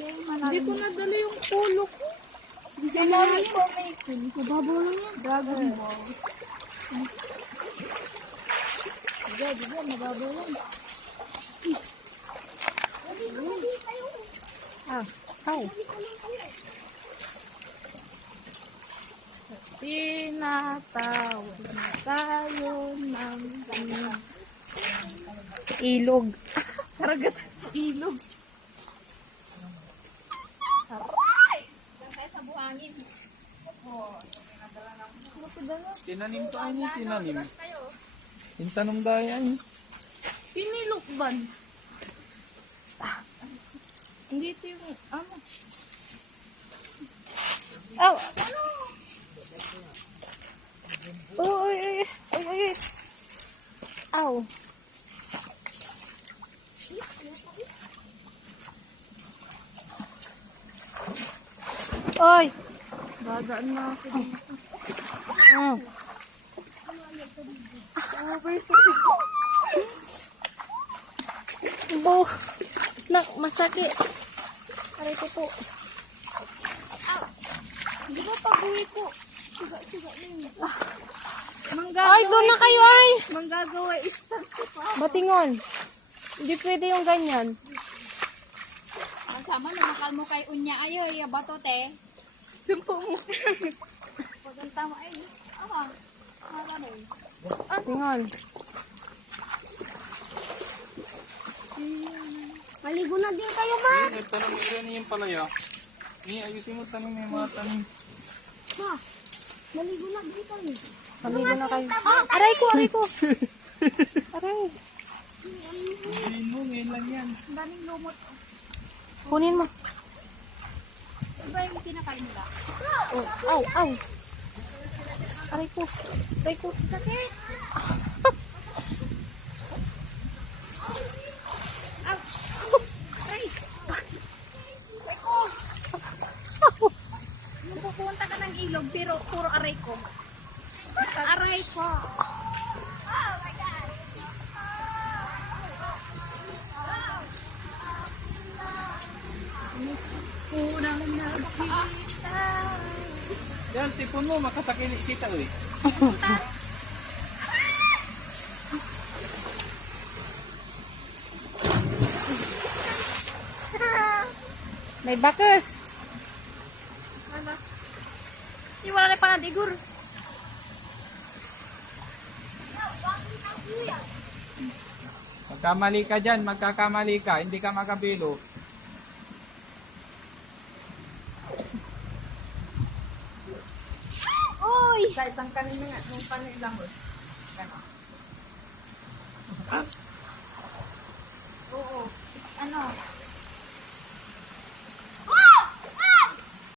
Hindi ko nadala yung pulo ko. Kailangan ko may pin. Kababaw lang yan. Dragon Ball. Diba, mababaw lang. Tinatawag na tayo ng ilog. Karagat ilog. Sa buhangin. Tinanim to ay tinanim. Intanong dayan. Pinilukban. Hindi ito yung ano. Aw! Uy, uy, uy, uy, uy. Aw. Oy! Dadaan na ako dito. Ano ba yung sasig? Bo! Nak, masakit. Aray ko po. Di ba pag-uwi ko? Suga-suga na yun. Ay, doon na kayo ay! Manggagawa isang pa. Batingon. Hindi pwede yung ganyan. Ang sama, lumakal mo kay Unya ayo, ya batote. Sumpo mo. Pag ang tama ay, ama, makanoy. Tingon. Maligo na din kayo, ma. Tanong mo rin yung palaya. Ayusin mo tanong yung mga tanim. Ma, maligo na din kayo. Maligo na kayo. Aray ko, aray ko. Aray. Hindi mo, ngayon lang yan. Ang daming lumot. Kunin mo. Ano ba yung kinakain nila? Oh, aw, aw. Aray ko. Aray ko. Sakit! Ouch! Aray! Aray ko! Nung pupunta ka ng ilog, pero puro aray ko. Aray ko! Oh my God! Unang nakita. Yan, sipon mo, makasakili sita eh. May bakas. Wala na pa na digur. Magkamali ka dyan, magkakamali ka, hindi ka makabilo. Uy! Kahit ang kanina nga, nung panilang.